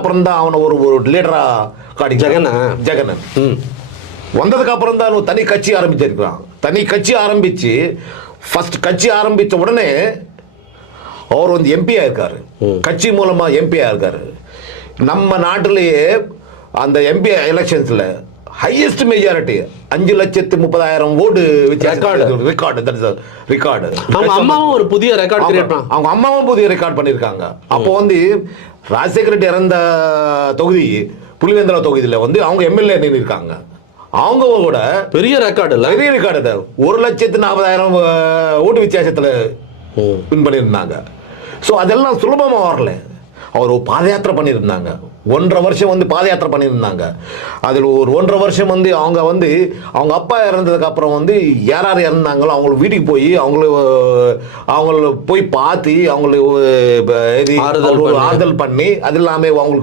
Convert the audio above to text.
அப்புறம் தான் அவனை ஒரு ஒரு லீடரா காடி ஜெகனா? ஜெகனன் வந்ததுக்கு அப்புறம் தான் அவன் தனி கட்சி ஆரம்பிச்சிருக்கிறான். தனி கட்சி ஆரம்பிச்சு ஃபர்ஸ்ட் கட்சி ஆரம்பிச்ச உடனே அவர் வந்து எம்பியா இருக்காரு. கட்சி மூலமா எம்பியா இருக்காரு. நம்ம நாட்டிலேயே அந்த எம்பி எலெக்ஷன்ஸ்ல ஹையஸ்ட் மெஜாரிட்டி அஞ்சு லட்சத்து முப்பதாயிரம் ஓட்டு Record. ரெக்கார்டு ரெக்கார்டு அவங்க அம்மாவும் ஒரு புதிய ரெக்கார்ட் கிரியேட் அவங்க அம்மாவும் புதிய ரெக்கார்ட் பண்ணியிருக்காங்க அப்போ வந்து ராஜசேகர ரெட்டி இறந்த தொகுதி புலிவேந்திரா தொகுதியில் வந்து அவங்க எம்எல்ஏ நின்றுருக்காங்க அவங்க கூட பெரிய ரெக்கார்டு இல்ல? பெரிய ரெக்கார்டு. ஒரு லட்சத்து நாற்பதாயிரம் ஓட்டு வித்தியாசத்தில் வின் பண்ணியிருந்தாங்க. ஸோ அதெல்லாம் சுலபமாக வரல. அவர் ஒரு பாத யாத்திரை பண்ணியிருந்தாங்க. ஒன்றரை வருஷம் வந்து பாத யாத்திரை பண்ணியிருந்தாங்க அதில் ஒரு ஒன்றரை வருஷம் வந்து அவங்க வந்து அவங்க அப்பா இறந்ததுக்கு அப்புறம் வந்து யார் யார் இறந்தாங்களோ அவங்கள வீட்டுக்கு போய் அவங்கள அவங்கள போய் பார்த்து அவங்களுக்கு. ஆறுதல் பண்ணி அது இல்லாமல் அவங்களுக்கு